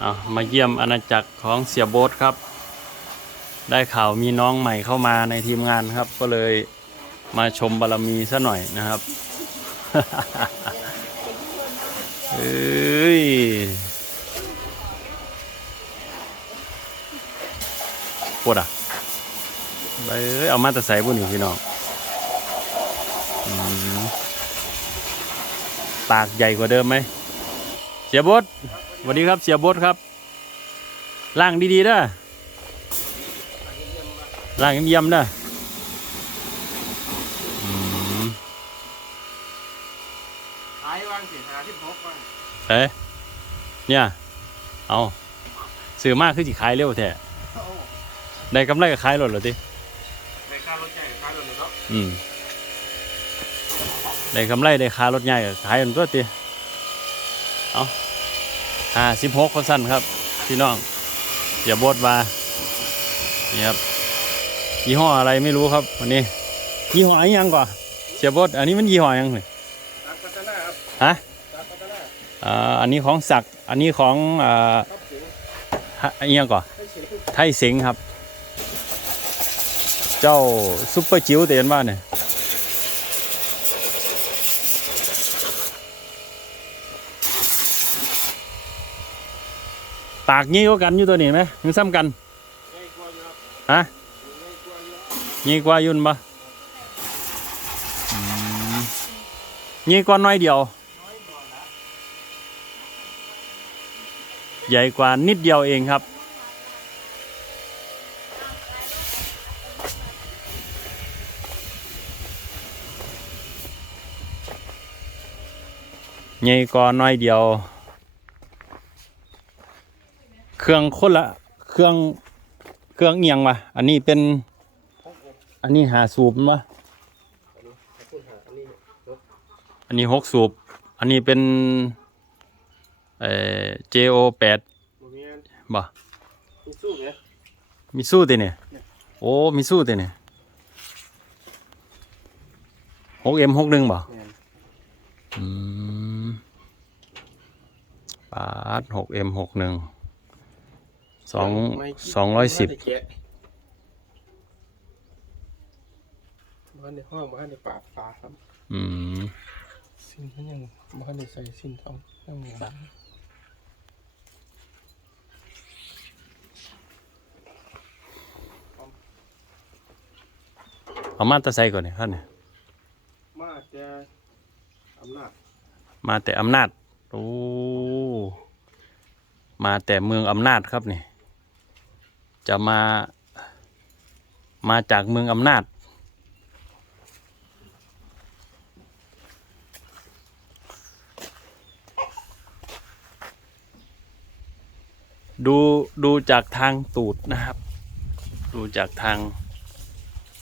อามาเยี่ยมอาณาจักรของเสียโบ๊ทครับ ได้ข่าวมีน้องใหม่เข้ามาในทีมงานครับ ก็เลยมาชมบารมีซะหน่อยนะครับเอ้ยปวดอะไปเอ้ยเอามาแต่ใส่บุญนี่พี่น้องปากใหญ่กว่าเดิมไหม เสียโบด สวัสดีครับเสียโบดครับล่างดีๆเด้อล่างเยี่ยมๆเด้ออืมขายวางสิหาที่พกวางเอ๊ะเนี่ยเอาซื้อมากคือสิขายเร็วแท้โอ้ได้กำไรก็ขายรถเหรอติในค่ารถใหญ่ค่ารถเนาะอืมได้กำไรได้ค่ารถใหญ่ก็ขายมันตัวติเอา ห้าสิบหกคนสั้นครับ พี่น้องอย่าโบดว่านี่ครับยี่ห้ออะไรไม่รู้ครับวันนี้ยี่ห้ออยังก่อนเสียโบดอันนี้มันยี่ห้อยังเลยรักพัฒนาครับฮะอันนี้ของศักอันนี้ของอ่าครับเสียงฮะอันนี้ยังก่อนไทยเสงครับ เจ้าซุปเปอร์จิ๋วเตียนว่าเนี่ย ปากงี้ก็กันอยู่ตัวนี้ไหมมึงซ้ำกันฮะงี้กว่ายุ่นปะงี้กว่าน้อยเดียว ใหญ่กว่านิดเดียวเองครับ ใหญ่กว่าน้อยเดียว เครื่องคนละเครื่องเครื่องเอียงวะอันนี้เป็น อันนี้หาสูบวะอันนี้ขอบคุณหาอันนี้อันนี้หกสูบ อันนี้เป็นเอ่อ JO แปดบ่มีสู้เนี่ยมิสู้ตีเนี่ยโอ้มิสู้ตีเนี่ยหกเอ็มหกหนึ่งบ่อืมปาดหกเอ็มหกหนึ่ง สองไม่สองร้อยสิบไม่ได้แกะบ้านในห้องบ้านในป่าป่าครับ อืมสิ้นมันยังบ้านในใส่สิ้นทองยังมีบ้างเอามาแตะไซก่อนเนี่ยท่านเนี่ยมาจะอำนาจมาแต่อำนาจโอ้มาแต่เมืองอำนาจครับนี่ จะมา มาจากเมืองอำนาจ ดูดูจากทางตูดนะครับ ดูจากทาง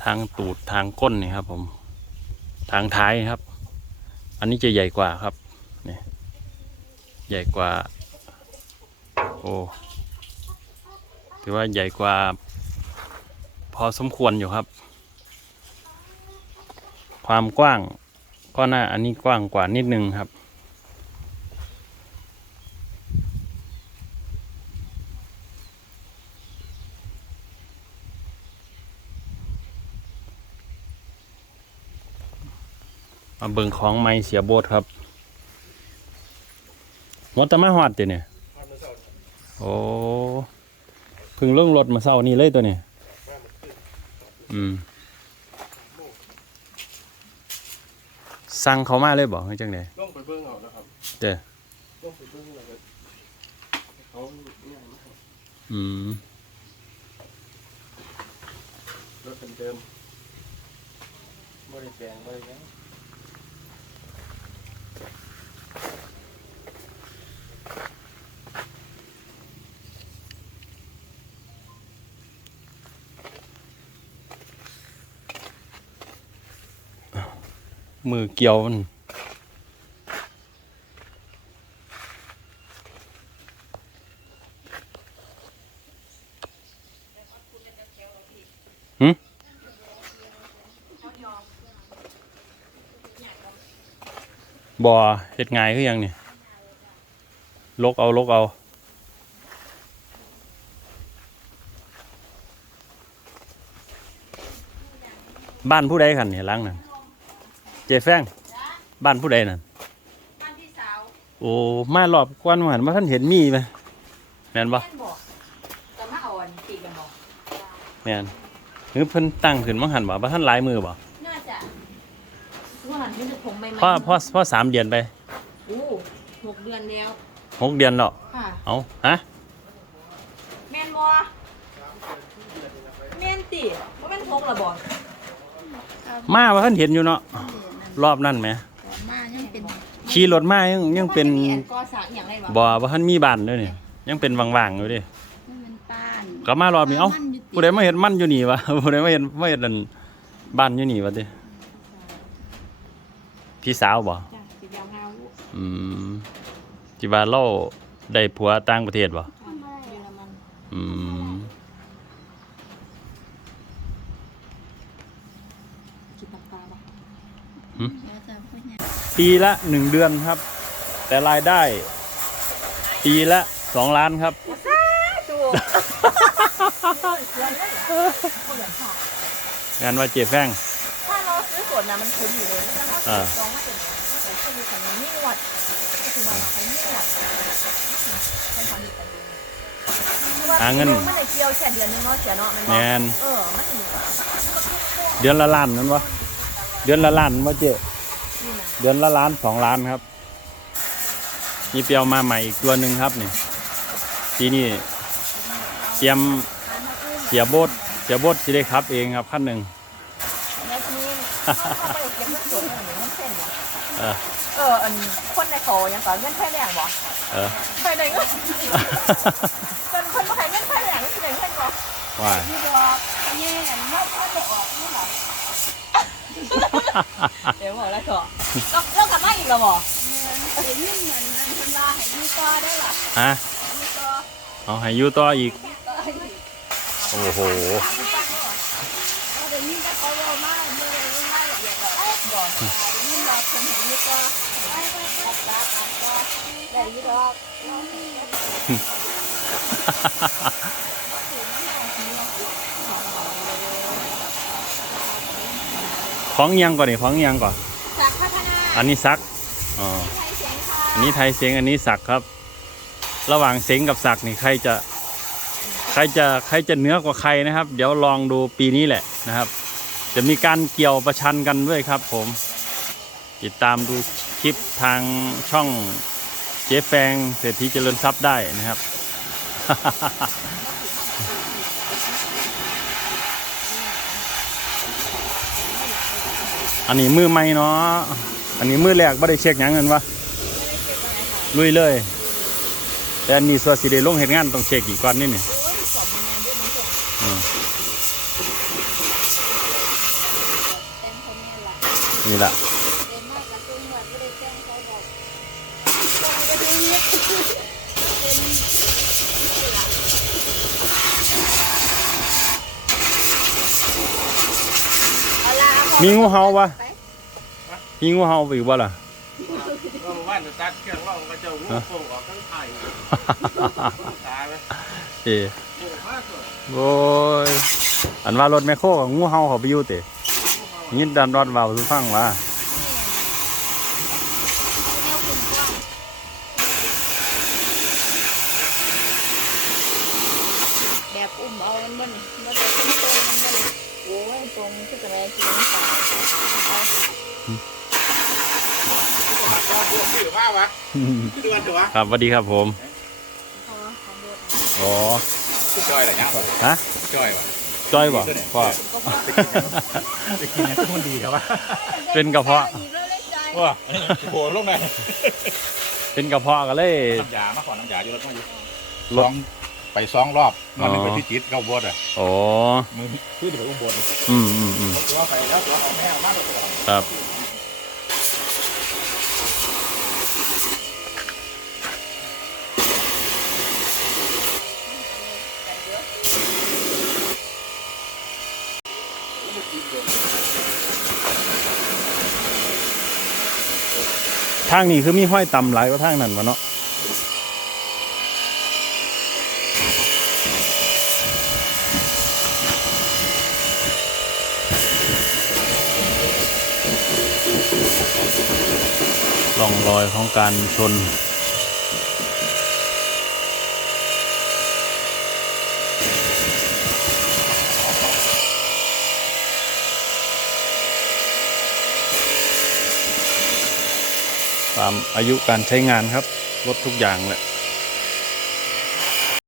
ทางตูดทางก้นนี่ครับ ผม ทางท้ายครับ อันนี้จะใหญ่กว่าครับนี่ใหญ่กว่า โอ้ ถือว่าใหญ่กว่า พอสมควรอยู่ครับ ความกว้างก็น่าอันนี้กว้างกว่านิดนึงครับ มาเบิ่งของไม้เสียโบสครับมดแตมาหอดติเนี่ยบ้ นในเสาโอ้เพึ่งลงรถมาเศร้านี่เลยตัวเนี่ยบ้านมันขึ้นอืมสั่งเขามาเลยบอกให้จังไดลงไปเบิ้งเอานะครับเด้อลงไปเบิ้งแล้วก็เขาเนี่ยนะครับอืมรถเดิมๆบริแปลงบริแปลง มือเกี่ยวมันหืมบ่อเห็ดไงายคือยังนี่ลกเอาลกเอาบ้านผู้ใดขันเนี่ยล้างนั่น จแฟงบ้านผู้ใดนั่นบ้านพี่สาวโอ้มารอบกวนมาหันมาท่านเห็นมีไหมแม่นบ่แม่นบอกแต่มาเอาอันปีกันบอกแม่นหรือเพิ่นตั้งขึ้นมาหันบ่ว่าท่านหลายมือบ่น่าจะว่าหันที่จะผมใหม่ๆพ่อพ่อพ่อสามเดือนไปโอ้หกเดือนแล้วหกเดือนแล้วค่ะเอาฮะแม่นบอแม่นติว่าแม่นทงละบอกมาว่าท่านเห็นอยู่เนาะ รอบนั่นไหมมายังเป็นขี่รถมายังยังเป็นว่าจะมีอันกอสร้างอหย่างไรวะบ่ว่าท่านมีบ้านด้วยนี่ยังเป็นว่างๆอยู่ดิมันเป็นป้านก็มารอบนี้เอ้ามันอยู่ติผู้ใดมาเห็นมันอยู่นี่วะ ผู้ใดมาเห็นมาเห็นอันบ้านอยู่นี่วะติพี่สาวบ่จ้ะสีแดงเงาอืมจิว่าเราได้ผัวต่างประเทศบ่เยอรมันอืม กินปลาปลาปะ แล้วจะพูดยัง ปีละหนึ่งเดือนครับ แต่รายได้ ปีละสองล้านครับจูงานว่าเจแฟงถ้าเราซื้อสวนนะมันคุ้มอยู่เลยถ้าเราอ่าซื้อจองมาเป็นถ้าเราซื้อมีขันนี้นวดก็คือว่าขันนี้นวดใช้ความดีกันหาเงินมันได้เกี่ยวแค่เดือนนึงเนาะเสียเนาะมันแมเนาะนเออมันถึงเดือนละล้านนั่นวะเดือนละล้านว่าเจนี่นะ เดือนละล้านสองล้านครับ นี่เปียวมาใหม่อีกตัวหนึ่งครับนี่ทีนี่เตรียมเสียโบดเสียโบดสิได้ครับ เองครับขั้นหนึ่งแล้วทีนี้เขาไปเก็บเงินสดเงินเงินเส้นเนี่ยเออเอออันคนในเขายังต่อเงินแค่แรงบ่เออใครได้เงินเป็นคนมาขายเงินแค่แรงนี่ได้เงินบ่ว่าที่บอกแย่ไม่พอจะออกนี่หรอ เดี๋ยวบอกแล้วก็เราเรากลับมาอีกแล้วบ่เดี๋ยวนี้เหมือนนันทลาให้ดูต่อได้หรอฮะดูต่อเอาให้อยู่ต่ออีกต่อให้ดูโอ้โห เดี๋ยวนี้จะเขาบอกมากเมื่อไรไม่ได้ละเอียดหรอกบอกเดี๋ยวนี้บอกคนเห็นดูต่อไปไปตัดตาตัดต่อได้ยี่ดอกของอิหยังก่อนนี่ของอิหยังก่อนจากพัฒนาอันนี้ซักอ๋อไทยเสียงค่ะอันนี้ไทยเสียงอันนี้สักครับ ระหว่างเสียงกับสักนี่ใครจะ ใครจะใครจะเหนือกว่าใครนะครับ เดี๋ยวลองดูปีนี้แหละนะครับ จะมีการเกี่ยวประชันกันด้วยครับ ผม ติดตามดูคลิปทางช่องเจ๊แฟงเศรษฐีเจริญทรัพย์ได้นะครับ อันนี้มือไม่เนาะ อันนี้มือแรกไม่ได้เช็คยังเงินวะลุยเลย แต่อันนี้ส่วนสีเดลงเหตุงานต้องเช็คอีกก่อนนี่นี่นี่แหละ มีงูเห่าวะมีงูเห่าอีกบ่ล่ะเราบ้านจะตัดเครื่องเราก็จะงูโป่งออกทั้งไทยตาไหมเอโป่งมากเลยโอ้ยอันว่ารถแมคโครกับงูเห่าเขาไปอยู่เตะยินดันรอดเบาสุฟังว่า แบบอุ้มเอามันมันมันจะขึ้นตรงมันมันโอ้ยตรงที่จะไปกินต่อ ถือว่าวะถือว่าถือว่าครับสวัสดีครับผมอ๋อจอยอะไรเงี้ยฮะจอยวะจ้อยบ่พ่อจะกินเนี่ยทุกคนดีครับวะเป็นกระเพาะอีกแล้วเล่นใจว้าโผล่ลงไหนเป็นกระเพาะก็เลยน้ำยามาขอน้ำยาอยู่รถมาอยู่ลสดองไปสองรอบวันหนึ่งไปพิจิตรเข้าบดอะโอ้มือขึ้นไปอุ้มบนอืมอืมอืมตัวไปแล้วตัวเอาแม่เอามาตัวครับ ทางนี้คือมีห้อยต่ำหลายกว่าทางนั้นวะเนาะร่องรอยของการชน ตามอายุการใช้งานครับ รถทุกอย่างแหละ